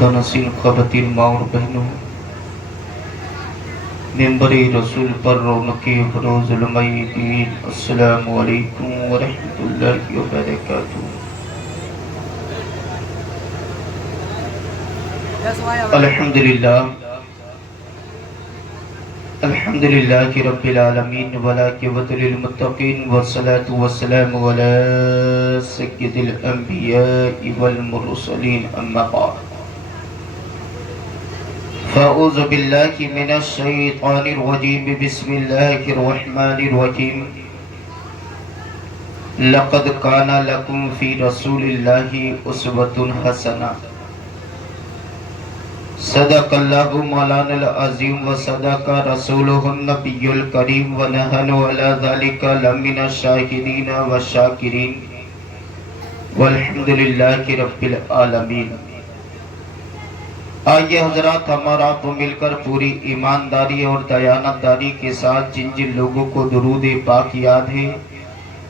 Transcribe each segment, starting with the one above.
نسین خواتین ماں اور بہنوں، ممبر رسول پر رونق فروز علمائی دین، السلام علیکم ورحمۃ اللہ وبرکاتہ۔ الحمدللہ الحمدللہ رب العالمین والعاقبۃ للمتقین والصلاۃ والسلام علی سید الانبیاء والمرسلین، اما بعد فاعوذ باللہ من الشیطان الرجیم، بسم اللہ الرحمن الرحیم۔ لقد کان لکم فی رسول اللہ اسوۃ حسنہ۔ صدق اللہ مولانا العظیم وصدق رسولہ النبی الکریم ونحن علی ذلک لمن الشاہدین والشاکرین والحمدللہ رب العالمین۔ آئیے حضرات، ہمارا تو مل کر پوری ایمانداری اور دیانتداری کے ساتھ جن جن لوگوں کو درود پاک یاد ہے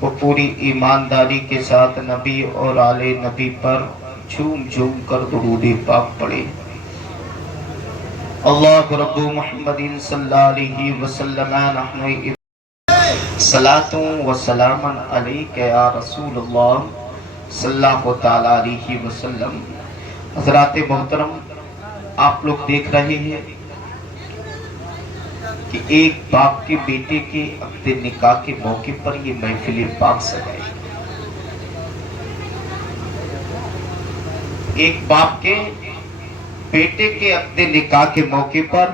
وہ پوری ایمانداری کے ساتھ نبی اور آل نبی پر جھوم جھوم کر درود پاک پڑھیں۔ اللہ رب محمد صلی اللہ علیہ وسلم نحن صلاۃ و سلام علیک یا رسول اللہ صلی اللہ تعالی علیہ وسلم۔ حضرات محترم، آپ لوگ دیکھ رہے ہیں کہ ایک باپ کے بیٹے کے عقد نکاح کے موقع پر یہ محفل پاک سجائی۔ ایک باپ کے بیٹے کے عقد نکاح کے موقع پر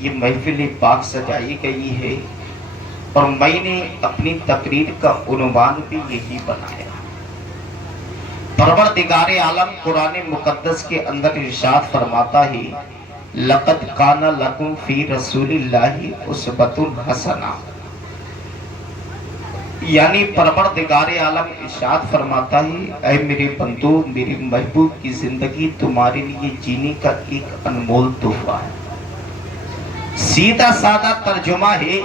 یہ محفل پاک سجائی گئی ہے، اور میں نے اپنی تقریر کا عنوان بھی یہی بنایا۔ پروردگار عالم قرآن مقدس کے اندر ارشاد فرماتا ہے، لقد کان لکم فی رسول اللہ اسوۃ حسنہ، یعنی پروردگار عالم ارشاد فرماتا ہے، اے میرے بندو، میرے محبوب کی زندگی تمہارے لیے جینے کا ایک انمول تحفہ ہے۔ سیدھا سادہ ترجمہ ہے،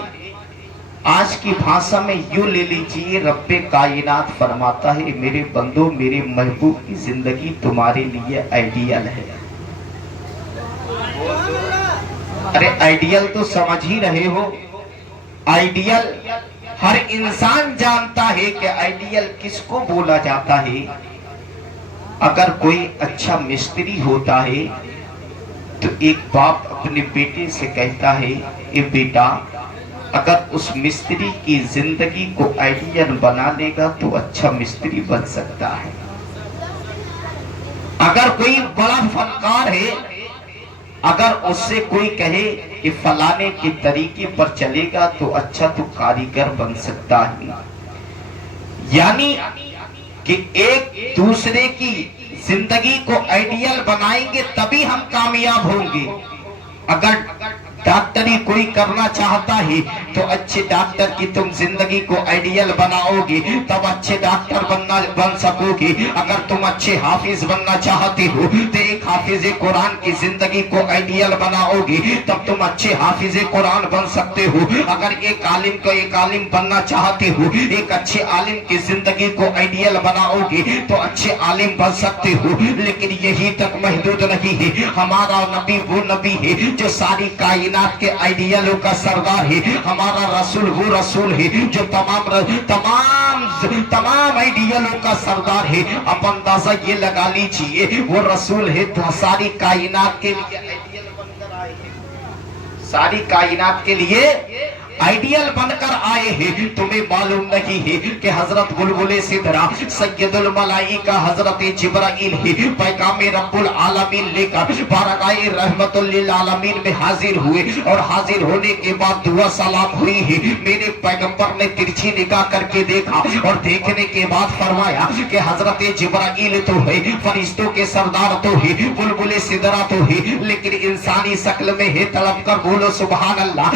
آج کی بھاشا میں یوں لے لیجئے، رب کائنات فرماتا ہے، میرے بندو، میرے محبوب کی زندگی تمہارے لیے آئیڈیل ہے۔ ارے آئیڈیل تو سمجھ ہی رہے ہو، آئیڈیل ہر انسان جانتا ہے کہ آئیڈیل کس کو بولا جاتا ہے۔ اگر کوئی اچھا مستری ہوتا ہے تو ایک باپ اپنے بیٹے سے کہتا ہے، اے بیٹا، اگر اس مستری کی زندگی کو آئیڈیل بنا لے گا تو اچھا مستری بن سکتا ہے۔ اگر کوئی بڑا فنکار ہے، اگر اس سے کوئی کہے کہ فلانے کے طریقے پر چلے گا تو اچھا تو کاریگر بن سکتا ہے۔ یعنی کہ ایک دوسرے کی زندگی کو آئیڈیل بنائیں گے تبھی ہم کامیاب ہوں گے۔ اگر ڈاکٹری کوئی کرنا چاہتا ہے تو اچھے ڈاکٹر کی تم زندگی کو آئیڈیل بناؤ گے تب اچھے ڈاکٹر بن سکو گے۔ اگر تم اچھے حافظ بننا چاہتے ہو تو ایک حافظ قرآن کی زندگی کو آئیڈیل بناؤ گے تب تم اچھے حافظ قرآن بن سکتے ہو۔ اگر ایک عالم بننا چاہتے ہو، ایک اچھے عالم کی زندگی کو آئیڈیل بناؤ گے تو اچھے عالم بن سکتے ہو۔ لیکن یہی تک محدود نہیں ہے، ہمارا نبی وہ نبی ہے جو ساری کائنات کے آئیڈیلوں کا سردار ہے۔ ہمارا رسول وہ رسول ہے جو تمام آئیڈیلوں کا سردار ہے۔ اب اندازہ یہ لگا لیجئے، وہ رسول ہے تو ساری کائنات کے لیے آئیڈیل بن کر آئے ہیں، ساری کائنات کے لیے آئیڈیل بن کر آئے ہیں۔ تمہیں معلوم نہیں ہے کہ حضرت بلبل سدرا سید الملائکہ حضرت جبرائیل ہے، پیغام رب العالمین لے کر بارگاہ رحمت للعالمین میں حاضر ہوئے، اور حاضر ہونے کے بعد دعا سلام ہوئی ہے۔ میرے پیغمبر نے ترچھی نگاہ کر کے دیکھا، اور دیکھنے کے بعد فرمایا کہ حضرت جبرائیل تو ہے، فرشتوں کے سردار تو ہے، بلبل سدرا تو ہے، لیکن انسانی شکل میں ہے۔ طلب کر بولو سبحان اللہ،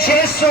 600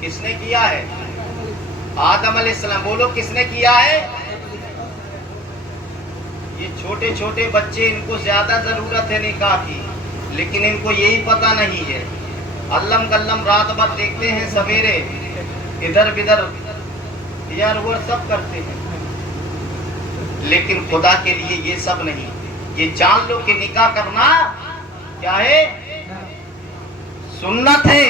کس نے کیا ہے؟ آدم علیہ السلام. بولو کس نے کیا ہے؟ یہ چھوٹے چھوٹے بچے، ان کو زیادہ ضرورت ہے نکاح کی، لیکن ان کو یہی پتہ نہیں ہے. علم گلم رات بھر دیکھتے ہیں، سویرے ادھر بدھر یار وہ سب کرتے ہیں، لیکن خدا کے لیے یہ سب نہیں. یہ جان لو کہ نکاح کرنا کیا ہے؟ سنت ہے.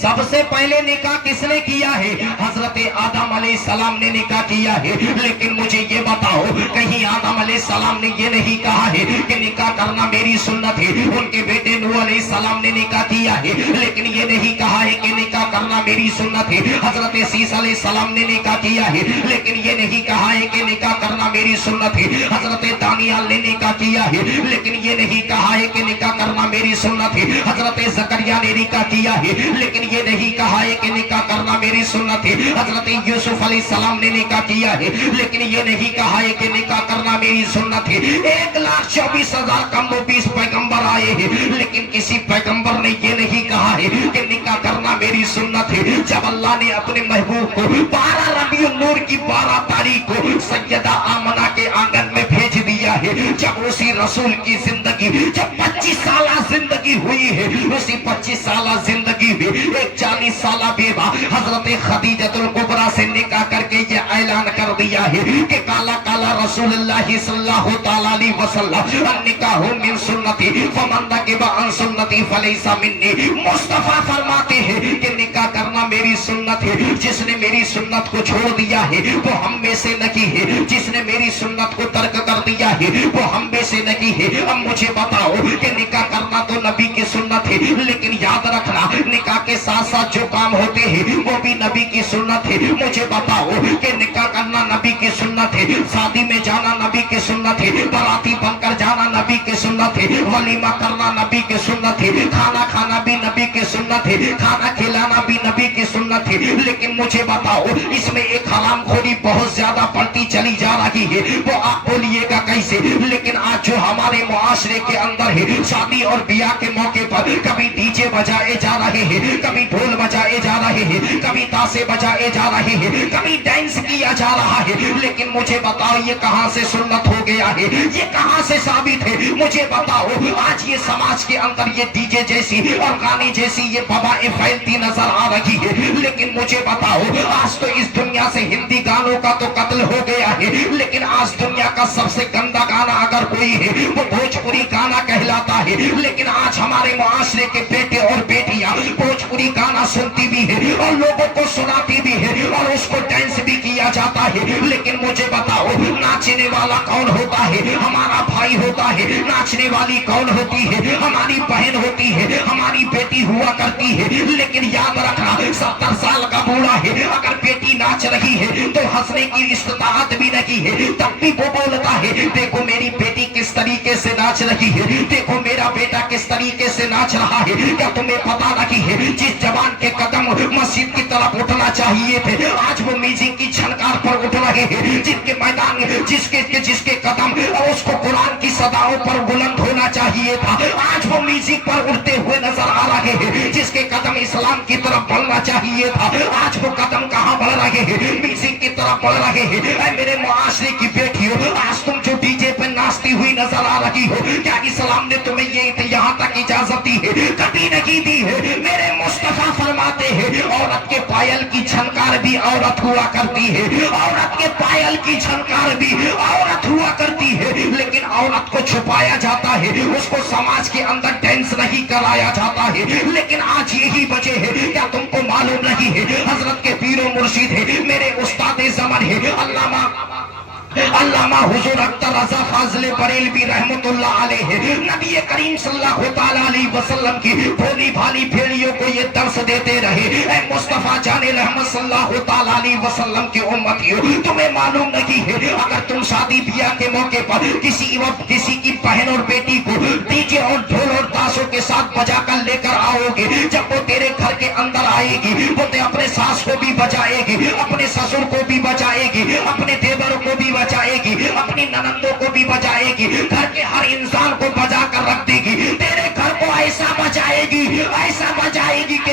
سب سے پہلے نکاح کس نے کیا ہے؟ حضرت آدم علیہ السلام نے نکاح کیا ہے. لیکن مجھے یہ بتاؤ، کہیں آدم علیہ السلام نے یہ نہیں کہا ہے کہ نکاح کرنا میری سنت ہے؟ ان کے بیٹے نوح علیہ السلام نے نکاح کیا ہے، لیکن یہ نہیں کہا ہے کہ نکاح کرنا میری سنت ہے. حضرت عیسیٰ علیہ السلام نے نکاح کیا ہے، لیکن یہ نہیں کہا ہے کہ نکاح کرنا میری سنت ہے. حضرت دانیال نے نکاح کیا ہے، لیکن یہ نہیں کہا ہے کہ نکاح کرنا میری سنت ہے. حضرت زکریا نے نکاح کیا ہے، لیکن یہ نہیں کہا ہے کہ نکاح کرنا میری سنت ہے. حضرت یوسف علیہ السلام نے نکاح کیا ہے، لیکن یہ نہیں کہا ہے کہ نکاح کرنا میری سنت ہے. 1,24,000 کم و بیس پیغمبر آئے ہیں، لیکن کسی پیغمبر نے یہ نہیں کہا ہے کہ نکاح کرنا میری سنت ہے. جب اللہ نے اپنے محبوب کو 12 ربیع النور کی 12 تاریخ کو سیدہ آمنہ کے آنگن میں بھیج دیا ہے، جب اسی رسول کی زندگی، جب 25 سالہ زندگی ہوئی ہے، اسی 25 سالہ زندگی میں ایک 40 سالہ بیوہ حضرت خدیجۃ الکبریٰ سے نکاح کر کے یہ اعلان کر دیا ہے کہ کالا کالا رسول اللہ صلی اللہ تعالی علیہ وسلم النکاح من سنتی فمن رغب عن سنتی فلیس منی. مصطفیٰ فرماتے ہیں کہ نکاح کرنا میری سنت ہے. جس نے میری سنت کو چھوڑ دیا ہے وہ ہم میں سے نہیں ہے، جس نے میری سنت کو ترک کر دیا ہے وہ ہم میں سے نہیں ہے. اب مجھے بتاؤ کہ نکاح کرنا تو نبی کی سنت ہے، لیکن یاد رکھنا نکاح کے ساتھ ساتھ جو کام ہوتے ہیں وہ بھی نبی کی سنت ہے. مجھے بتاؤ کہ نکاح کرنا نبی کی سنت ہے، شادی میں جانا نبی کی سنت ہے، باراتی بن کر جانا نبی کی سنت ہے، ولیمہ کرنا نبی کی سنت ہے، کھانا کھانا بھی نبی کی سنت ہے، کھانا کھلانا بھی نبی کی سنت ہے. لیکن مجھے بتاؤ اس میں ایک حرام خوری بہت زیادہ بڑھتی چلی جا رہی ہے، وہ آپ بولیے گا کیسے؟ لیکن آج جو ہمارے معاشرے کے اندر ہے، شادی اور بیاہ کے موقع پر کبھی ڈی جے بجائے جا رہے ہیں، کبھی ڈھول بجائے جا رہے ہیں، کبھی تاشے بجائے جا رہے ہیں، کبھی ڈانس کیا جا رہا ہے. لیکن مجھے بتاؤ یہ کہاں سے سنت ہو گیا ہے؟ یہ کہاں سے ثابت ہے؟ مجھے بتاؤ آج یہ سماج کے اندر یہ ڈی جے جیسی اور گانے جیسی یہ وبائیں پھیلتی نظر آ رہی ہے. لیکن مجھے بتاؤ آج تو اس دنیا سے ہندی گانوں کا تو قتل ہو گیا ہے، لیکن آج دنیا کا سب سے گندا گانا اگر کوئی ہے وہ بھوجپوری گانا کہلاتا ہے. لیکن آج ہمارے معاشرے کے بیٹے اور بیٹیاں بھوجپوری گانا سنتی بھی ہے اور لوگوں کو سناتی بھی ہے اور اس کو ڈانس بھی کیا جاتا ہے. لیکن مجھے بتاؤ ناچنے والا کون ہوتا ہے؟ ہمارا بھائی ہوتا ہے. ناچنے والی کون ہوتی ہے؟ ہماری بہن ہوتی ہے، ہماری بیٹی ہوا کرتی ہے. لیکن یاد رکھنا 70 سال کا بوڑھا ہے، اگر بیٹی ناچ رہی ہے تو ہنسنے کی استطاعت بھی نہیں ہے، تب بھی وہ بولتا ہے دیکھو میری بیٹی کس طریقے سے ناچ رہی ہے، دیکھو میرا بیٹا کس طریقے سے ناچ رہا ہے. کیا تمہیں پتا نہیں ہے جس جوان کے قدم مسجد کی طرف اٹھنا چاہیے تھے آج وہ میوزک کی چھنکار پر اٹھ رہے ہیں؟ جن کے میدان جس کے قدم اس کو قرآن کی صداؤں پر بلند ہونا چاہیے تھا آج وہ میوزک پر اٹھتے ہوئے نظر آ رہے ہیں. جس کے قدم اسلام کی طرف بڑھنا چاہیے تھا آج وہ قدم کہاں بڑھ رہے ہیں؟ میوزک کی طرف بڑھ رہے ہیں. اے میرے معاشرے کی بیٹیوں، آج تم جو ڈی جے پہ ناچتی ہوئی نظر آ رہی ہو، کیا اسلام نے تمہیں یہ یہاں تک اجازت دی ہے؟ کبھی نہیں دی ہے. میرے مصطفیٰ فرماتے ہیں عورت کے پائل کی چھنکار بھی عورت ہوا کرتی ہے، عورت کے پائل کی چھنکار بھی عورت ہوا کرتی ہے. لیکن عورت کو چھپایا جاتا ہے، اس کو سماج کے اندر ڈانس نہیں کرایا جاتا ہے. لیکن آج یہی وجہ ہے، کیا تم کو معلوم نہیں ہے حضرت کے پیر و مرشد ہے، میرے استاد زمن ہے علامہ حضور اختر رضا فاضل بریلوی رحمت اللہ علیہ، نبی کریم صلی اللہ تعالی علیہ وسلم کی بھولی بھالی بھیڑیوں کو یہ درس دیتے رہے. اے مصطفیٰ جان رحمت صلی اللہ تعالی علیہ وسلم کی امتیوں، تمہیں معلوم نہیں ہے اگر تم شادی بیاہ کے موقع پر کسی کی بہن اور بیٹی کو ڈی جے اور ڈھول اور تاشوں کے ساتھ بجا کر لے کر آؤ گے، جب وہ تیرے گھر کے اندر آئے گی وہ اپنے ساس کو بھی بجائے گی، اپنے سسر کو بھی بجائے گی، اپنے دیور کو بھی بجائے گی، اپنی ننندوں کو بھی بجائے گی، گھر کے ہر انسان کو بجا کر رکھ دے گی. تیرے گھر کو ایسا بجائے گی کہ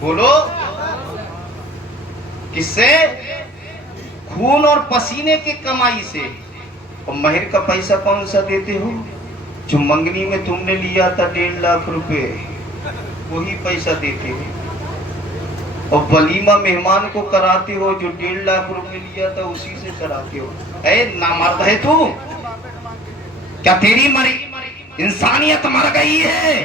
بولو کس سے؟ خون اور پسینے کی کمائی سے. اور مہر کا پیسہ کون سا دیتے ہو؟ جو منگنی میں تم نے لیا تھا 1.5 لاکھ روپے، وہی پیسہ دیتے ہو. اور ولیمہ مہمان کو کراتے ہو، جو 1.5 لاکھ روپے لیا تھا اسی سے کراتے ہو. اے نامرد ہے تو؟ کیا تیری انسانیت مر گئی ہے؟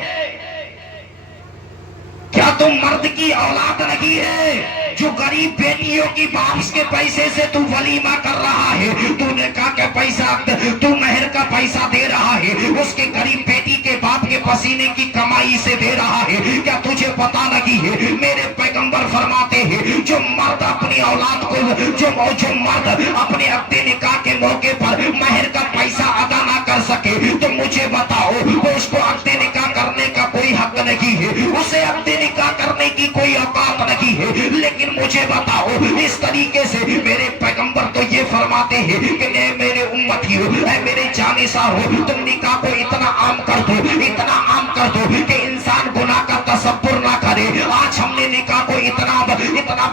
کیا تم مرد کی اولاد نہیں ہے جو غریب بیٹیوں کی باپ کے پیسے سے تو ولیمہ کر رہا ہے؟ تو نکاح کا پیسہ، تو مہر کا پیسہ دے رہا ہے، اس کے غریب بیٹی کے باپ کے پسینے کی کمائی سے دے رہا ہے. کیا تجھے پتا نہیں ہے میرے پیغمبر فرماتے ہیں جو مرد اپنی اولاد کو، جو مرد اپنے عقد نکاح کے موقع پر مہر کا پیسہ ادا نہ کر سکے تو مجھے بتاؤ اس کو عقد نکاح کرنے کا کوئی حق نہیں ہے، اسے عقد نکاح کرنے کی کوئی اوقات نہیں ہے. لیکن مجھے بتاؤ اس طریقے سے میرے پیغمبر تو یہ فرماتے ہیں کہ اے میرے امتی ہو، اے میرے جانثار ہو، تم نکاح کو اتنا عام کر دو، اتنا عام کر دو کہ انسان گناہ کا تصور نہ کرے. آج ہم نے نکاح کو اتنا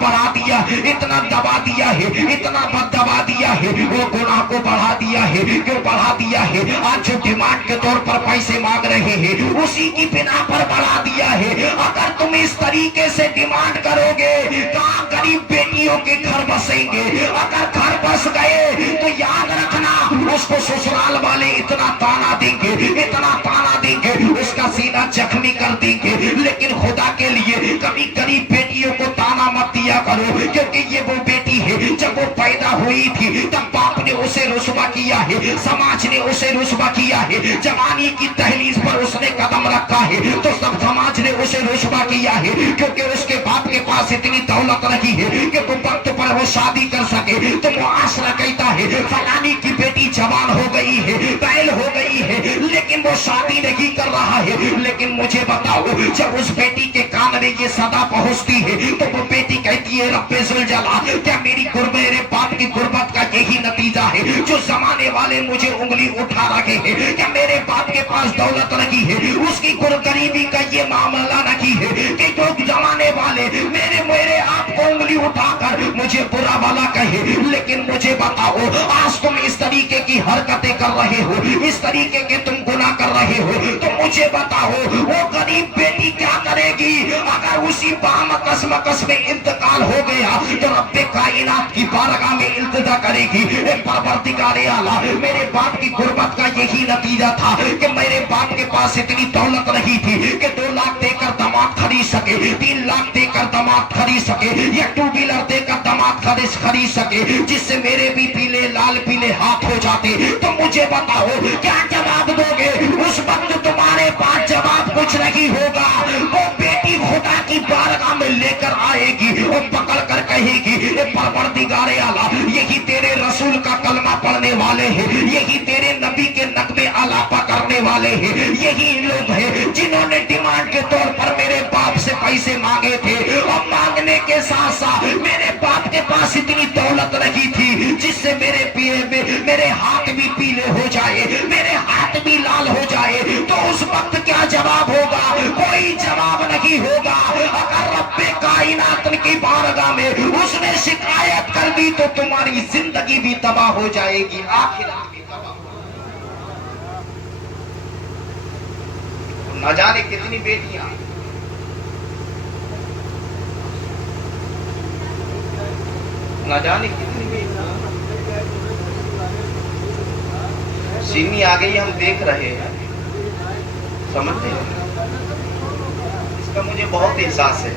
بڑھا دیا، اتنا دبا دیا ہے، اتنا دبا دیا ہے، وہ گناہ کو بڑھا دیا ہے. کیوں بڑھا دیا ہے؟ آج جو ڈیمانڈ کے طور پر پیسے مانگ رہے ہیں اسی کی بنا پر بڑھا دیا ہے. اگر تم اس طریقے سے ڈیمانڈ کرو گے کہاں غریب بیٹیوں کے گھر بسیں گے؟ اگر گھر بس گئے تو یاد رکھنا اس کو سسرال والے اتنا تانا دیں گے، اتنا تانا دیں گے، اس کا سینہ زخمی کر دیں گے. لیکن خدا کے لیے کبھی غریب بیٹیوں کو تانا مت دیا کرو، کیونکہ یہ وہ بیٹی ہے جب وہ پیدا ہوئی تھی تب باپ نے اسے رسوا کیا ہے، سماج نے اسے رسوا کیا ہے. جوانی کی دہلیز پر اس نے قدم رکھا ہے تو سب سماج نے اسے رسوا کیا ہے، کیونکہ اس کے باپ کے پاس اتنی دولت نہیں ہے کہ وہ وقت پر وہ شادی کر سکے. تو معاشرہ کہتا ہے فلانی کی بیٹی جوان ہو گئی ہے، بیل ہو گئی ہے، لیکن وہ شادی نہیں کر رہا ہے. لیکن مجھے بتاؤ جب اس بیٹی کے کان میں یہ صدا پہنچتی ہے تو وہ بیٹی کہتی ہے رب ذوالجلال کیا میرے باپ کی غربت کا یہی نتیجہ ہے جو زمانے والے مجھے انگلی اٹھا رکھے ہیں؟ کیا میرے باپ کے پاس دولت نہیں ہے، اس کی غریبی کا یہ معاملہ نہیں ہے کہ جو زمانے والے میرے آپ کو انگلی اٹھا کر مجھے برا والا کہے؟ لیکن مجھے بتاؤ آج تم اس طریقے کی حرکتیں کر رہے ہو، اس طریقے کے تم گناہ کر رہے ہو، تو مجھے بتاؤ وہ غریب بیٹی کیا کرے گی اگر اسی بامکس مکس میں انتقال ہو گیا؟ تو رب کائنات کی بارگاہ میں التجا کرے گی اے پروردگار اعلیٰ میرے باپ کی غربت کا یہی نتیجہ تھا کہ میرے باپ کے پاس اتنی دولت نہیں تھی کہ 2 لاکھ دے کر داماد خرید سکے، 3 لاکھ دے کر داماد خرید سکے، یا 2 ویلر دے کر داماد خرید سکے جس سے میرے بھی پیلے لال پیلے ہاتھ ہو جاتے. تو مجھے بتاؤ کیا جواب دو گے؟ اس وقت تمہارے پاس جواب کچھ نہیں ہوگا. وہ بیٹی خدا کی بارگاہ میں لے کر آئے گی اور پکڑ کر کہے گی اے پروردگار اعلیٰ یہی تیرے رسول کا کلمہ پڑھنے والے ہیں، یہی تیرے نبی کے نغمے آلاپا کرنے والے ہیں، یہی لوگ ہیں جنہوں نے ڈیمانڈ کے طور پر میرے باپ سے پیسے مانگے تھے اور مانگنے کے ساتھ ساتھ میرے باپ کے پاس اتنی دولت نہیں تھی جس سے میرے ہاتھ بھی پیلے ہو جائے، میرے ہاتھ بھی لال ہو جائے. تو اس وقت کیا جواب ہوگا؟ کوئی جواب نہیں ہوگا. اگر رب کائنات کی بارگاہ میں اس نے شکایت کر دی تو تمہاری زندگی بھی تباہ ہو جائے گی، آخرت بھی تباہ ہو جائے گی. نہ جانے کتنی بیٹیاں سینی آ گئی، ہم دیکھ رہے ہیں، سمجھتے ہیں، اس کا مجھے بہت احساس ہے.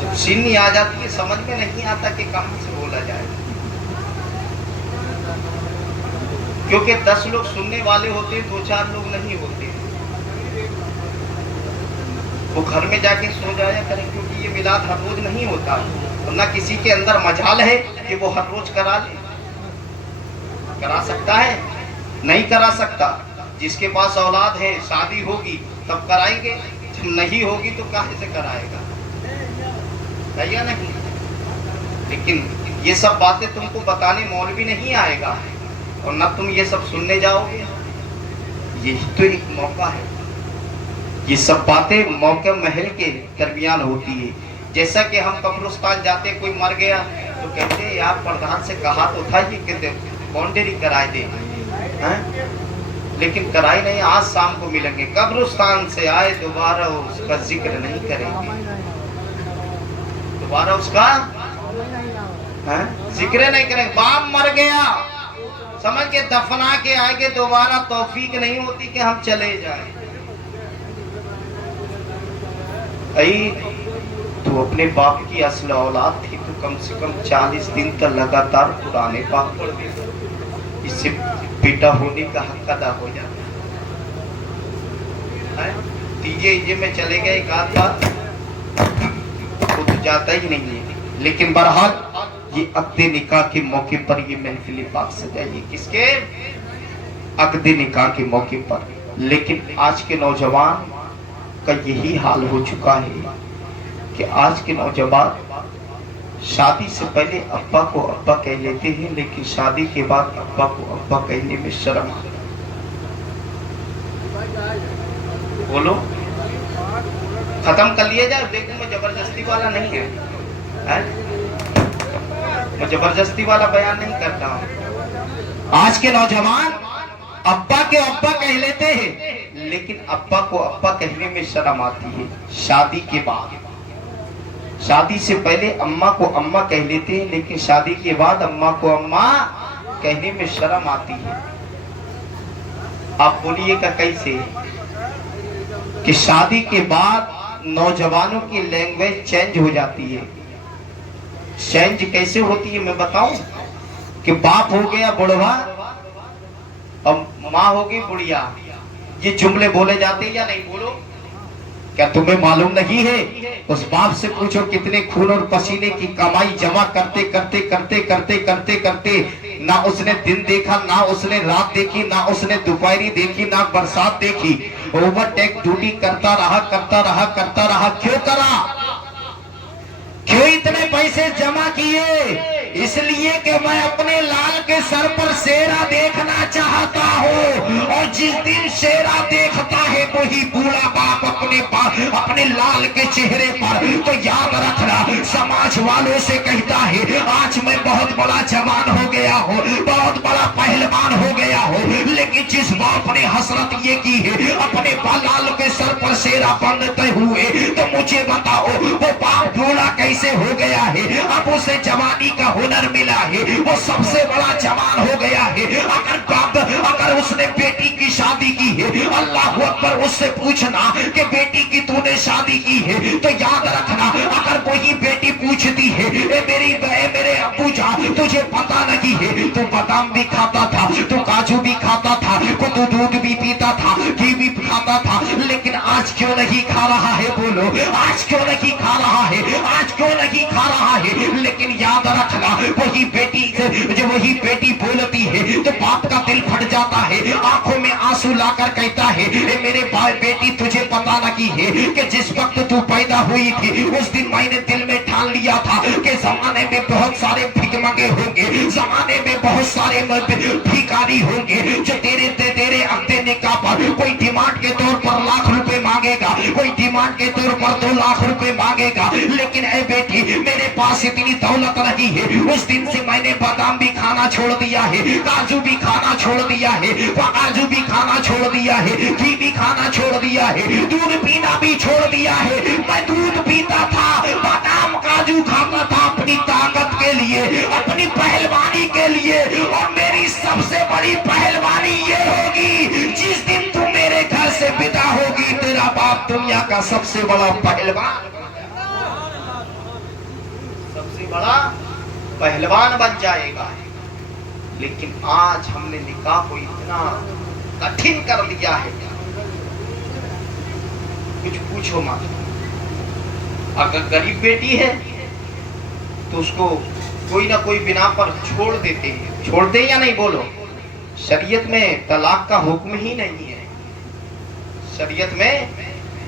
جب سینی آ جاتی ہے سمجھ میں نہیں آتا کہ کہاں سے بولا جائے، کیونکہ 10 لوگ سننے والے ہوتے ہیں، 2-4 لوگ نہیں ہوتے. وہ گھر میں جا کے سو جایا کریں، کیونکہ یہ میلاد ہر روز نہیں ہوتا، اور نہ کسی کے اندر مجال ہے کہ وہ ہر روز کرا لے. کرا سکتا ہے؟ نہیں کرا سکتا. جس کے پاس اولاد ہے شادی ہوگی تب کرائیں گے، جب نہیں ہوگی تو کہاں سے کرائے گا؟ صحیح ہے نہیں؟ لیکن یہ سب باتیں تم کو بتانے مولوی نہیں آئے گا اور نہ تم یہ سب سننے جاؤ گے. یہی تو ایک موقع ہے، یہ سب باتیں موقع محل کے درمیان ہوتی ہے. جیسا کہ ہم قبرستان جاتے کوئی مر گیا تو کہتے ہیں یار پردھان سے کہا تو تھا یہ کہ باؤنڈری کرائے دے, لیکن کرائی نہیں. آج شام کو ملیں گے, قبرستان سے آئے دوبارہ اس کا ذکر نہیں کریں گے, دوبارہ اس کا ذکر نہیں کریں گے. باپ مر گیا سمجھ کے دفنا کے آئے گے, دوبارہ توفیق نہیں ہوتی کہ ہم چلے جائیں. ائی تو اپنے باپ کی اصل اولاد تھی تو کم سے کم 40 دن تک لگاتار قرآن پاک پڑھ دے, اس سے بیٹا ہونے کا حق ادا ہو جاتا. تیجے ایجے میں چلے گئے ایک آدھ بار وہ تو جاتا ہی نہیں ہے. لیکن بہرحال یہ عقد نکاح کے موقع پر یہ محفل پاک سجائی, کس کے عقد نکاح کے موقع پر. لیکن آج کے نوجوان کا یہی حال ہو چکا ہے کہ آج کے نوجوان شادی سے پہلے ابا کو ابا کہہ لیتے ہیں, لیکن شادی کے بعد ابا کو ابا کہنے میں شرم آتی. بولو ختم کر لیا جائے, لیکن میں زبردستی والا نہیں ہے, میں زبردستی والا بیان نہیں کرتا ہوں. آج کے نوجوان ابا کے ابا کہہ لیتے ہیں لیکن ابا کو ابا کہنے میں شرم آتی ہے. شادی کے بعد, شادی سے پہلے اماں کو اماں کہہ لیتے ہیں لیکن شادی کے بعد اماں کو اماں کہنے میں شرم آتی ہے. آپ بولیے گا کیسے کہ شادی کے بعد نوجوانوں کی لینگویج چینج ہو جاتی ہے. چینج کیسے ہوتی ہے میں بتاؤں کہ باپ ہو گیا بڑھوا اور ماں ہوگی بڑھیا, یہ جملے بولے جاتے ہیں یا نہیں؟ بولو, کیا تمہیں معلوم نہیں ہے؟ اس باپ سے پوچھو کتنے خون اور پسینے کی کمائی جمع کرتے کرتے کرتے کرتے کرتے کرتے نہ اس نے دن دیکھا, نہ اس نے رات دیکھی, نہ اس نے دوپہری دیکھی, نہ برسات دیکھی, اوور ٹیک ڈیوٹی کرتا رہا کرتا رہا کرتا رہا. کیوں کرا؟ کیوں اتنے پیسے جمع کیے؟ اس لیے کہ میں اپنے لال کے سر پر شیرا دیکھنا چاہتا ہوں, اور جس دن شیرا دیکھتا ہے وہی بوڑھا باپ اپنے لال کے چہرے پر, تو یاد رکھنا سماج والوں سے کہتا ہے آج میں بہت بڑا جوان ہو گیا ہوں, بہت بڑا پہلوان ہو گیا ہوں, لیکن جس باپ نے حسرت یہ کی ہے اپنے لال کے سر پر شیرا بنتے ہوئے, تو مجھے بتاؤ وہ باپ بوڑھا کیسے ہو گیا ہے؟ اب اسے جوانی کا ہنر ملا ہے, وہ سب سے بڑا جوان ہو گیا ہے. اگر اس نے بیٹی کی شادی کی ہے, اللہ اکبر, اس سے پوچھنا کہ بیٹی کی تو نے شادی کی ہے, تو یاد رکھنا اگر کوئی بیٹی پوچھتی ہے اے میرے ابو جان تجھے پتا نہیں ہے تو بادام بھی کھاتا تھا, تو کاجو بھی کھاتا تھا, تو دودھ بھی پیتا تھا, گھی بھی کھاتا تھا, لیکن آج کیوں نہیں کھا رہا ہے؟ بولو آج کیوں نہیں کھا رہا ہے؟ آج کیوں نہیں کھا رہا ہے؟ لیکن یاد رکھنا وہی بیٹی بولتی ہے تو باپ کا دل پھٹ جاتا ہے, آنکھوں میں آنسو لا کر کہتا ہے اے میرے بیٹی تجھے پتا نہیں ہے کہ جس وقت تو پیدا ہوئی تھی اس دن میں نے دل میں ٹھان لیا تھا کہ زمانے میں بہت سارے بھکمنگے ہوں گے, زمانے میں بہت سارے بھیکاری ہوں گے جو تیرے عقد نکاح پر کوئی ڈیمانڈ کے طور پر لاکھ روپے مانگے گا, کوئی ڈیمانڈ کے طور پر 2 لاکھ روپے مانگے گا, لیکن اے بیٹی میرے پاس اتنی دولت نہیں ہے. اس دن سے میں نے بادام بھی کھانا چھوڑ دیا ہے, کاجو بھی کھانا چھوڑ دیا ہے, کاجو بھی کھانا چھوڑ دیا ہے, گھی بھی کھانا چھوڑ دیا ہے, دودھ پینا بھی چھوڑ دیا ہے. میں دودھ پیتا تھا, بادام کاجو کھاتا تھا اپنی طاقت کے لیے, اپنی پہلوانی کے لیے, اور میری سب سے بڑی پہلوانی یہ ہوگی جس دن تو میرے گھر سے ودا ہوگی تیرا باپ دنیا کا سب سے بڑا پہلوان, سب سے بڑا پہلوان بن جائے گا. لیکن آج ہم نے نکاح کو اتنا کٹھن کر لیا ہے, کچھ پوچھو مت. اگر غریب بیٹی ہے تو اس کو کوئی نہ کوئی بنا پر چھوڑ دیتے ہیں, چھوڑتے یا نہیں؟ بولو, شریعت میں طلاق کا حکم ہی نہیں ہے, شریعت میں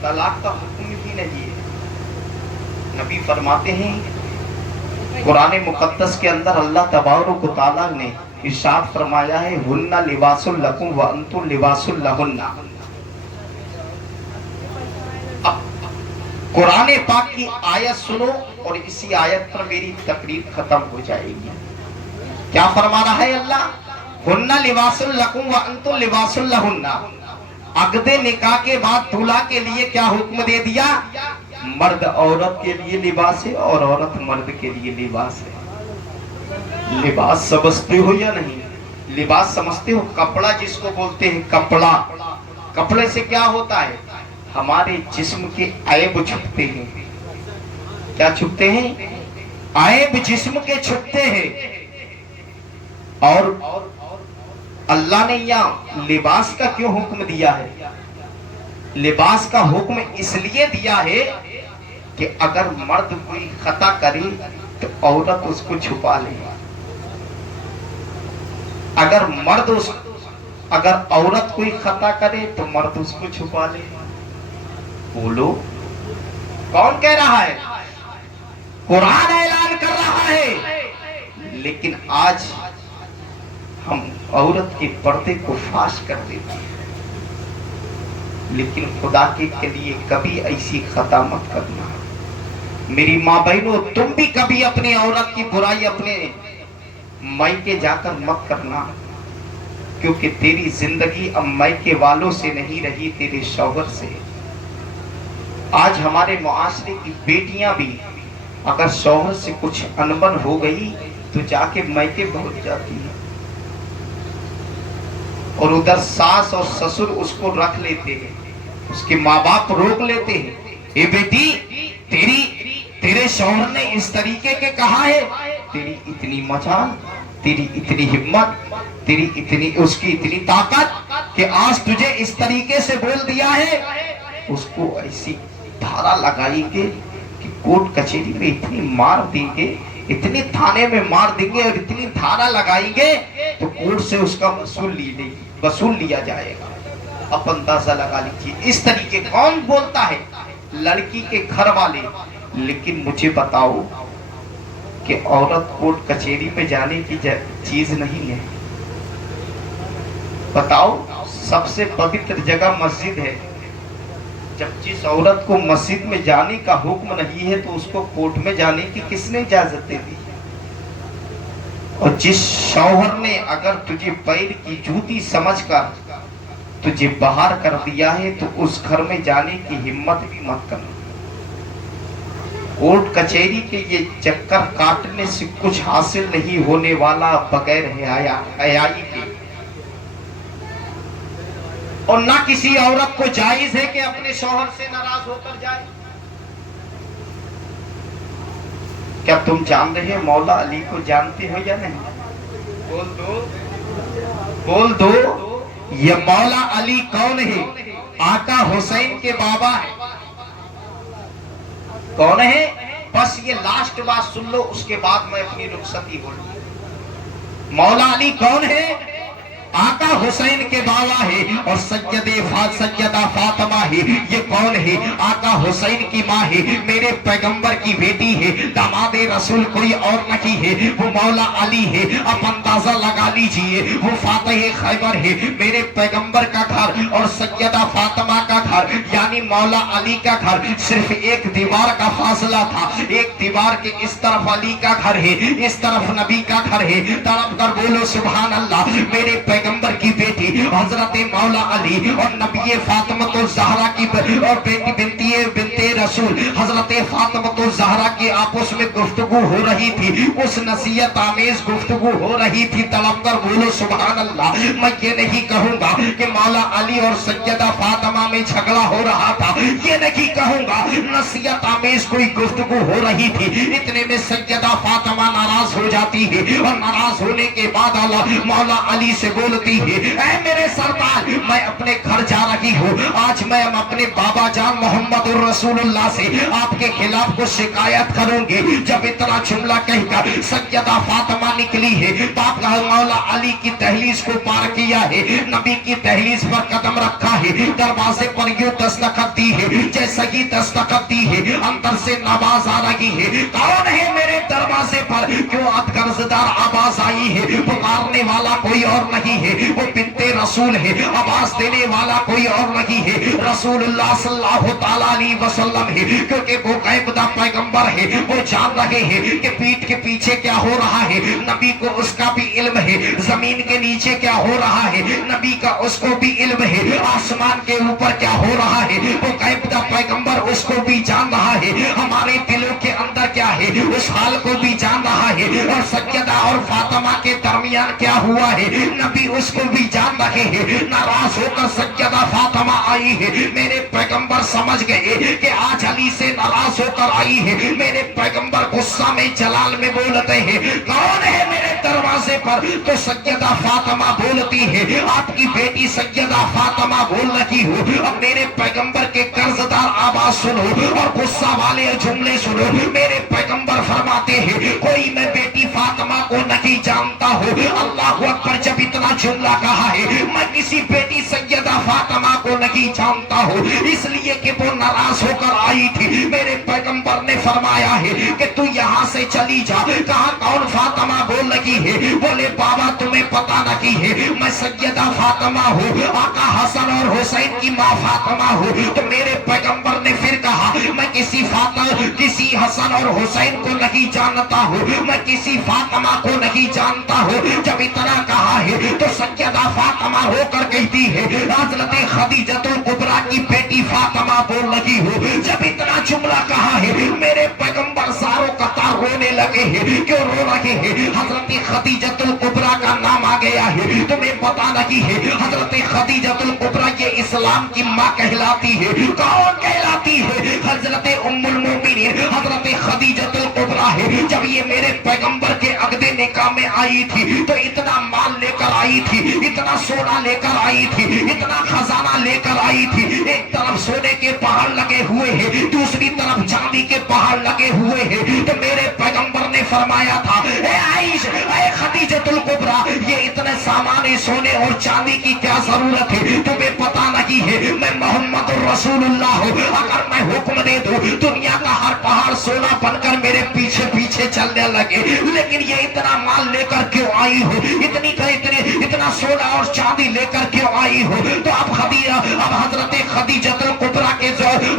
طلاق کا حکم ہی نہیں ہے. نبی فرماتے ہیں قرآن مقدس کے اندر اللہ تبارک و تعالیٰ نے ارشاد فرمایا ہے ہن لباس لکم وانتم لباس لہن. قرآن پاک کی آیت سنو اور اسی آیت پر میری تقریر ختم ہو جائے گی. کیا فرما رہا ہے اللہ؟ ہن لباس لکم وانتم لباس لہن. عقد نکاح کے بعد دولہا کے لیے کیا حکم دے دیا؟ مرد عورت کے لیے لباس ہے اور عورت مرد کے لیے لباس ہے. لباس سمجھتے ہو یا نہیں؟ لباس سمجھتے ہو؟ کپڑا جس کو بولتے ہیں کپڑا، کپڑے سے کیا ہوتا ہے؟ ہمارے جسم کے عیب چھپتے ہیں. کیا چھپتے ہیں؟ عیب جسم کے چھپتے ہیں. اور اللہ نے یہاں لباس کا کیوں حکم دیا ہے؟ لباس کا حکم اس لیے دیا ہے کہ اگر مرد کوئی خطا کرے تو عورت اس کو چھپا لے. اگر عورت کوئی خطا کرے تو مرد اس کو چھپا لے. بولو کون کہہ رہا ہے؟ قرآن اعلان کر رہا ہے. لیکن آج ہم عورت کے پردے کو فاش کر دیتے ہیں. لیکن خدا کے لیے کبھی ایسی خطا مت کرنا. میری ماں بہنوں، تم بھی کبھی اپنی عورت کی برائی اپنے مائکے جا کر مت کرنا، کیونکہ تیری زندگی اب مائکے والوں سے نہیں رہی، تیرے شوہر سے. آج ہمارے معاشرے کی بیٹیاں بھی اگر شوہر سے کچھ انبن ہو گئی تو جا کے مائکے پہنچ جاتی ہیں، اور ادھر ساس اور سسر اس کو رکھ لیتے ہیں، اس کے ماں باپ روک لیتے ہیں. اے بیٹی، تیرے شوہر نے اس طریقے کے کہا ہے، تیری اتنی مجال، تیری اتنی ہمت، اس کی اتنی طاقت کہ آج تجھے اس طریقے سے بول دیا ہے. اس کو ایسی دھارا لگائیں گے کہ کورٹ کچہری میں اتنی مار دیں گے، اتنی تھانے میں مار دیں گے اور اتنی دھارا لگائیں گے تو کورٹ سے اس کا وصول لیا جائے گا. اب اندازہ لگا لیجیے اس طریقے کون بولتا ہے؟ لڑکی کے گھر والے. لیکن مجھے بتاؤ کہ عورت کورٹ کچہری میں جانے کی چیز نہیں ہے. بتاؤ، سب سے پوتر جگہ مسجد ہے. جب جس عورت کو مسجد میں جانے کا حکم نہیں ہے تو اس کو کورٹ میں جانے کی کس نے اجازت دے دی؟ اور جس شوہر نے اگر تجھے پیر کی جوتی سمجھ کر تجھے باہر کر دیا ہے تو اس گھر میں جانے کی ہمت بھی مت کرنا. کورٹ کچہری کے یہ چکر کاٹنے سے کچھ حاصل نہیں ہونے والا بغیر حیائی کے. اور نہ کسی عورت کو جائز ہے کہ اپنے شوہر سے ناراض ہو کر جائے. کیا تم جان رہے مولا علی کو جانتے ہو یا نہیں؟ بول دو. یہ مولا علی کون ہے؟ آقا حسین کے بابا ہے. کون ہے؟ بس یہ لاسٹ بات سن لو، اس کے بعد میں اپنی رخصتی بولوں. مولا علی کون ہے؟ آقا حسین کے بابا ہے. اور سیدہ فاطمہ ہے. یہ کون ہے؟ آقا حسین کی ماں ہے، میرے پیغمبر کی بیٹی ہے. داماد رسول کوئی اور نہیں ہے، وہ مولا علی ہے. اب اندازہ لگا لیجئے، وہ فاتح خیبر ہے، میرے پیغمبر کا گھر اور سیدہ فاطمہ کا گھر یعنی مولا علی کا گھر صرف ایک دیوار کا فاصلہ تھا. ایک دیوار کے اس طرف علی کا گھر ہے، اس طرف نبی کا گھر ہے. تڑپ کر بولو سبحان اللہ. میرے پیغمبر کی بیٹی حضرت مولا علی اور نبی فاطمۃ الزہرا کی اور بیٹی بنت رسول حضرت فاطمۃ الزہرا کی آپس میں گفتگو ہو رہی تھی. اس نصیحت آمیز گفتگو ہو رہی تھی. طلب کر بولو سبحان اللہ. میں یہ نہیں کہوں گا کہ مولا علی اور سیدہ فاطمہ میں جھگڑا ہو رہا تھا، یہ نہیں کہوں گا. نصیحت آمیز کوئی گفتگو ہو رہی تھی. اتنے میں سیدہ فاطمہ ناراض ہو جاتی ہے اور ناراض ہونے کے بعد مولا علی سے بولتی ہے، اے میرے سردار، میں اپنے گھر جا رہی ہوں. آج میں اپنے بابا جان محمد الرسول اللہ سے آپ کے خلاف کو شکایت کروں گی. جب اتنا جملہ کہہ کر سیدہ فاطمہ نکلی ہے، باپ مولا علی کی دہلیز کو پار کیا ہے، نبی کی دہلیز پر قدم رکھا ہے، دروازے پر یوں دستخط دی ہے. جیسا ہی دستخط دی ہے، اندر سے آواز آ رہی ہے، کون ہے میرے دروازے پر؟ کیوں ادگرزدار آواز آئی آئی ہے, پکارنے والا کوئی اور نہیں ہے, وہ بنت رسول ہے, آواز دینے والا کوئی اور نہیں ہے, رسول اللہ صلی اللہ تعالیٰ علیہ وسلم ہے, کیونکہ وہ غیب دا پیغمبر ہے. وہ جان رہے ہیں کہ پیٹھ کے پیچھے کیا ہو رہا ہے, نبی کو اس کا بھی علم ہے, زمین کے نیچے کیا ہو رہا ہے نبی کا اس کو بھی علم ہے, آسمان کے اوپر کیا ہو رہا ہے وہ غیب دا پیغمبر اس کو بھی جان رہا ہے, ہمارے دلوں کے اندر کیا ہے اس حال کو بھی جان رہا ہے, اور سیدہ اور فاطمہ کے درمیان کیا ہوا ہے نبی اس کو بھی جان رہے ہیں. ناراض ہو کر سیدہ فاطمہ آئی ہے, میرے پیغمبر سمجھ گئے کہ آج علی سے ناراض ہو کر آئی ہے. میرے پیغمبر غصہ میں جلال میں بولتے ہیں کون ہے میرے دروازے پر, تو سیدہ فاطمہ بولتی ہے آپ کی بیٹی سیدہ فاطمہ بول رہی ہو. اب میرے پیغمبر کے قرضدار آواز سنو اور غصہ والے جملے سنو. میرے پیغمبر فرماتے ہیں کوئی میں بیٹی فاطمہ کو نہیں جانتا ہوں. اللہ اکبر, جب اتنا جملہ کہا ہے میں کسی بیٹی سیدہ فاطمہ کو نہیں جانتا ہوں, اس لیے کہ وہ ناراض ہو کر آئی تھی. میرے پیغمبر نے فرمایا ہے کہ تو یہاں سے چلی جا. کہا کون فاطمہ بول رہی ہے, بولے بابا تمہیں پتا نہیں ہے میں سیدہ فاطمہ ہوں, آقا حسن اور حسین کی ماں فاطمہ ہوں. تو میرے پیغمبر نے پھر کہا میں کسی حسن اور حسین کو نہیں جانتا ہوں, میں کسی فاطمہ کو نہیں جانتا ہوں. جب اتنا کہا ہے تو سیدہ فاطمہ ہو کر کہتی ہے حضرت خدیجۃ الکبریٰ کی بیٹی فاطمہ بول رہی ہو. جب اتنا جملہ کہا ہے میرے پیغمبر ساروں قطار رونے لگے ہیں. کیوں رو رہے ہیں, حضرت خدیجۃ الکبریٰ کا نام آ گیا ہے. تمہیں پتا نہیں ہے حضرت خدیجۃ الکبریٰ یہ اسلام کی ماں کہلاتی ہے. کون کہلاتی ہے, حضرت ام المومنین حضرت خدیجۃ الکبریٰ ہے. جب یہ میرے پیغمبر کے عقد نکاح میں آئی تھی تو اتنا مال لے کر آئی تھی, اتنا سونا لے کر آئی تھی, اتنا خزانہ لے کر آئی تھی. ایک طرف سونے کے پہاڑ لگے ہوئے ہیں, دوسری طرف چاندی کے پہاڑ لگے ہوئے ہیں. تو میرے پیغمبر نے فرمایا تھا اے عائشہ, اے خدیجۃ الکبریٰ, یہ اتنے سامان سونے اور چاندی کی کیا ضرورت ہے, تمہیں پتا نہیں ہے میں محمد رسول اللہ ہوں. اگر میں حکم دے دوں دنیا کا ہر پہاڑ سونا بن کر میرے پیچھے پیچھے چلنے لگے, لیکن یہ اتنا مال لے کر کیوں آئی ہو, اتنا سونا اور چاندی لے کر کیوں آئی ہو. تو اب حضرت خدیجۃ الکبریٰ کے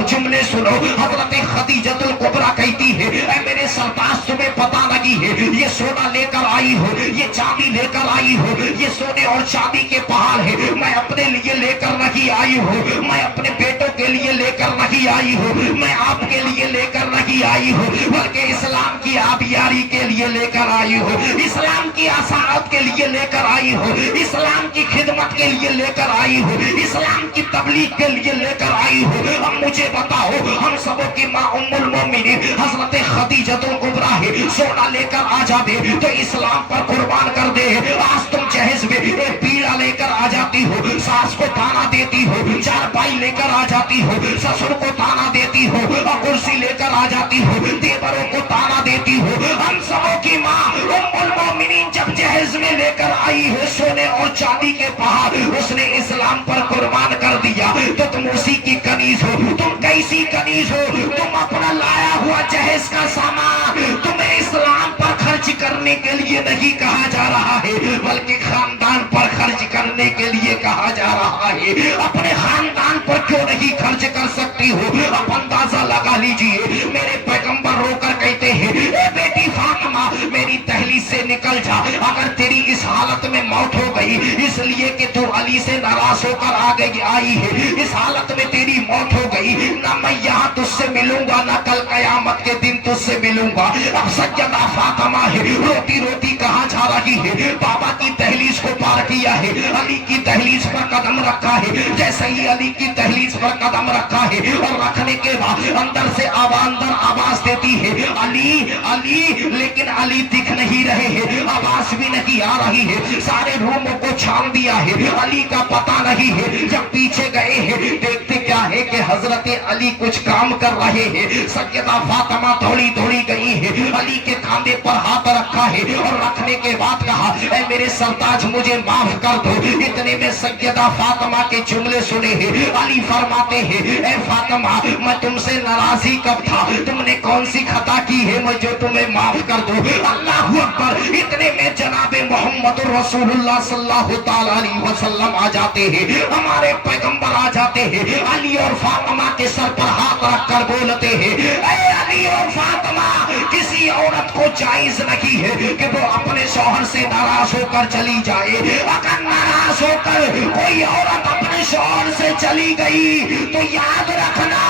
جملے سنو. حضرت خدیجۃ الکبریٰ کہتی ہے اے میرے سرتاج تمہیں پتا نہیں ہے یہ سونا لے کر آئی ہو, یہ چاندی لے کر آئی ہو, یہ سونے اور چاندی کے پہاڑ ہے, میں اپنے لیے لے کر نہیں آئی ہوں, میں اپنے بیٹوں کے لیے لے کر نہیں آئی ہوں, میں آپ کے لیے لے کر نہیں آئی ہوں, بلکہ اسلام کی آبیاری کے لیے لے کر آئی ہوں, اسلام کی اصالت کے لیے لے کر آئی ہوں, اسلام کی خدمت کے لیے لے کر آئی ہوں, اسلام کی تبلیغ کے لیے لے کر آئی ہوں. اب مجھے بتاؤ ہم سبوں کی ماں ام المومنین حضرت خدیجۃ الکبریٰ ہے, سونا لے کر آ جاتے تو اسلام پر قربان کر دے. آج تم جہیز میں ایک پیڑا لے کر آ جاتی ہو, ساس کو تانا دیتی ہو, چار پائی لے کر آ جاتی ہو, سسر کو تانا دیتی ہو, اور کرسی لے کر آ جاتی ہو, دیوروں کو تانا دیتی ہو. ہم سبوں کی ماں ام المومنین جب جہیز میں لے کر آئی ہے سونے اور چاندی کے پہاڑ, اس نے اسلام پر قربان کر دیا. تو تم اسی کی کنیز ہو. تم کیسی کنیز ہو, تم اپنا لایا ہوا جہیز کا سامان تمہیں اسلام پر خرچ کرنے کے لیے نہیں کہا جا رہا ہے, بلکہ خاندان پر خرچ کرنے کے لیے کہا جا رہا ہے. اپنے خاندان پر کیوں نہیں خرچ کر سکتی ہو, اب اندازہ لگا لیجئے. میرے پیغمبر رو کر کہتے ہیں اے بیٹی فاطمہ میری دہلیز سے نکل جا. اگر تیری اس حالت میں موت ہو گئی اس لیے کہ تو علی سے ناراض ہو کر آئی ہے, اس حالت میں تیری موت ہو گئی, نہ میں یہاں تجھ سے ملوں گا نہ کل قیامت کے دن تجھ سے ملوں گا. اب سیدہ فاطمہ ہے روتی روتی کہاں جا رہی ہے, بابا کی دہلیز کو پار کیا ہے, علی کی دہلیز پر قدم رکھا ہے. جیسے ہی علی کی دہلیز پر قدم رکھا ہے اور رکھنے کے بعد اندر سے آواز دیتی ہے علی علی, لیکن علی دکھ نہیں رہے ہیں, آواز بھی نہیں آ رہی ہے. سارے روموں کو چھان دیا ہے, علی کا پتہ نہیں ہے. جب پیچھے گئے ہیں دیکھتے کیا ہے کہ حضرت علی کچھ کام کر رہے ہیں. سیدہ فاطمہ دوڑی دوڑی گئی ہے, علی کے کھاندے پر ہاتھ رکھا ہے اور رکھنے کے بعد کہا اے میرے سرتاج مجھے معاف کر دو. اتنے میں سیدہ فاطمہ کے جملے سنے ہیں. علی فرماتے ہیں اے فاطمہ میں تم سے ناراضی کب تھا, تم نے کون سی خطا کی ہے میں جو تمہیں معاف کر دوں. اللہ اکبر. اتنے میں جناب محمد رسول اللہ صلی اللہ تعالی علیہ وسلم آ جاتے ہیں, ہمارے پیغمبر آ جاتے ہیں. علی اور فاطمہ کے سر پر ہاتھ رکھ کر بولتے ہیں اے علی اور فاطمہ کسی عورت کو جائز نہیں ہے کہ وہ اپنے شوہر سے ناراض ہو کر چلی جائے. اگر ناراض ہو کر کوئی عورت اپنے شوہر سے چلی گئی تو یاد رکھنا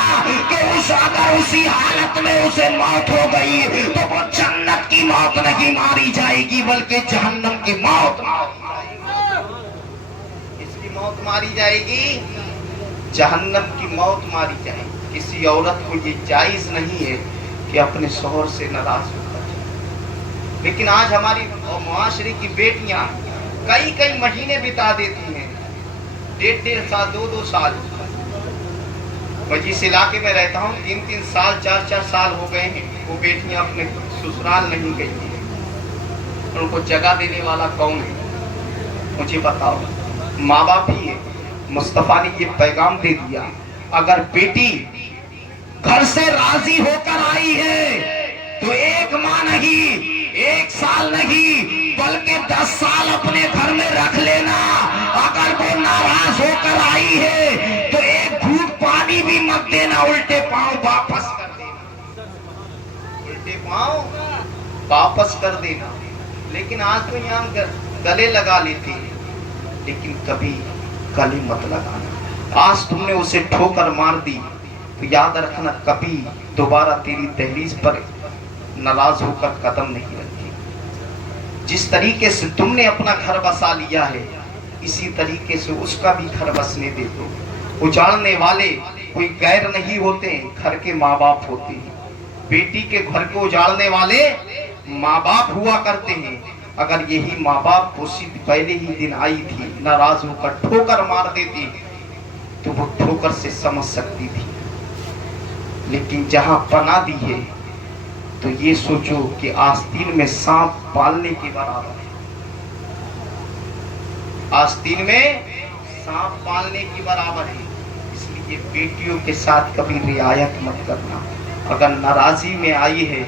کہ اگر اسی حالت میں اسے موت ہو گئی تو وہ جنت کی موت نہیں ماری جائے گی بلکہ جہنم کی موت. اس کی موت ماری جائے گی, جہنم کی موت ماری جائے گی. کسی عورت کو یہ جائز نہیں ہے کہ اپنے شوہر سے ناراض ہو کر. لیکن آج ہماری معاشرے کی بیٹیاں کئی مہینے بتا دیتی ہیں, 1.5 سال 2 سال. میں جس علاقے میں رہتا ہوں 3 سال 4 سال ہو گئے ہیں وہ بیٹیاں اپنے سسرال نہیں گئی ہیں. ان کو جگہ دینے والا کون ہے مجھے بتاؤ. ماں باپ ہی ہے. مصطفیٰ نے یہ پیغام دے دیا اگر بیٹی گھر سے راضی ہو کر آئی ہے تو 1 ماہ نہیں 1 سال نہیں بلکہ 10 سال اپنے گھر میں رکھ لینا. اگر وہ ناراض ہو کر آئی ہے تو 1 گھونٹ پانی بھی مت دینا, الٹے پاؤں واپس کر دینا, الٹے پاؤں واپس کر دینا. لیکن آج تو یہاں گلے لگا لیتے ہیں لیکن کبھی گلے مت لگانا. آج تم نے اسے ٹھوکر مار دی تو یاد رکھنا کبھی دوبارہ تیری دہلیز پر ناراض ہو کر قدم نہیں رکھے. جس طریقے سے تم نے اپنا گھر بسا لیا ہے اسی طریقے سے اس کا بھی گھر بسنے دے دو. اجاڑنے والے کوئی غیر نہیں ہوتے, گھر کے ماں باپ ہوتے ہیں. بیٹی کے گھر کو اجاڑنے والے ماں باپ ہوا کرتے ہیں. اگر یہی ماں باپ اسی پہلے ہی دن آئی تھی ناراض ہو کر ٹھوکر مار دیتی تو وہ ٹھوکر سے سمجھ سکتی تھی. لیکن جہاں پناہ دی ہے تو یہ سوچو کہ آستین میں سانپ پالنے کے برابر ہے. آستین میں سانپ پالنے کی برابر ہے. اس لیے بیٹیوں کے ساتھ کبھی رعایت مت کرنا. اگر ناراضی میں آئی ہے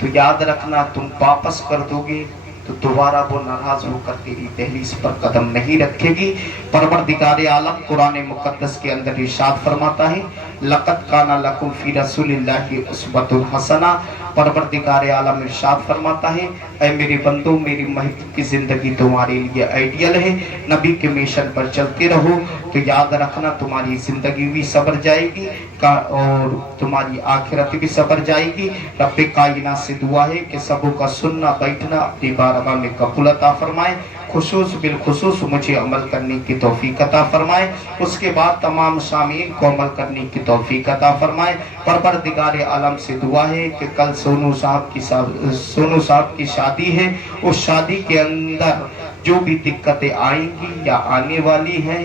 تو یاد رکھنا تم واپس کر دو گے تو دوبارہ وہ ناراض ہو کر تیری دہلیز پر قدم نہیں رکھے گی. پروردگار عالم قرآن مقدس کے اندر ارشاد فرماتا ہے لقد کان لکم فی رسول اللہ اسوۃ حسنہ. پروردگار عالم ارشاد فرماتا ہے اے میرے بندوں میری محبوب کی زندگی تمہارے لیے آئیڈیل ہے. نبی کے مشن پر چلتے رہو تو یاد رکھنا تمہاری زندگی بھی سبر جائے گی اور تمہاری آخرت بھی سبر جائے گی. رب کائنات سے دعا ہے کہ سبوں کا سننا بیٹھنا اپنی بارگاہ میں قبول عطا فرمائے. خصوص بالخصوص مجھے عمل کرنے کی توفیق عطا فرمائے. اس کے بعد تمام سامعین کو عمل کرنے کی توفیق عطا فرمائے. پروردگار عالم سے دعا ہے کہ کل سونو صاحب کی شادی ہے. اس شادی کے اندر جو بھی دقتیں آئیں گی یا آنے والی ہیں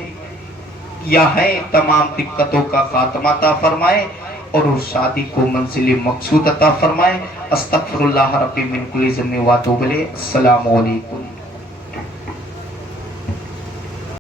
یا ہیں تمام دقتوں کا خاتمہ عطا فرمائے اور اس شادی کو منزل مقصود عطا فرمائے. استغفر اللہ ربی من کل ذنب و اتوب الیہ. السلام علیکم.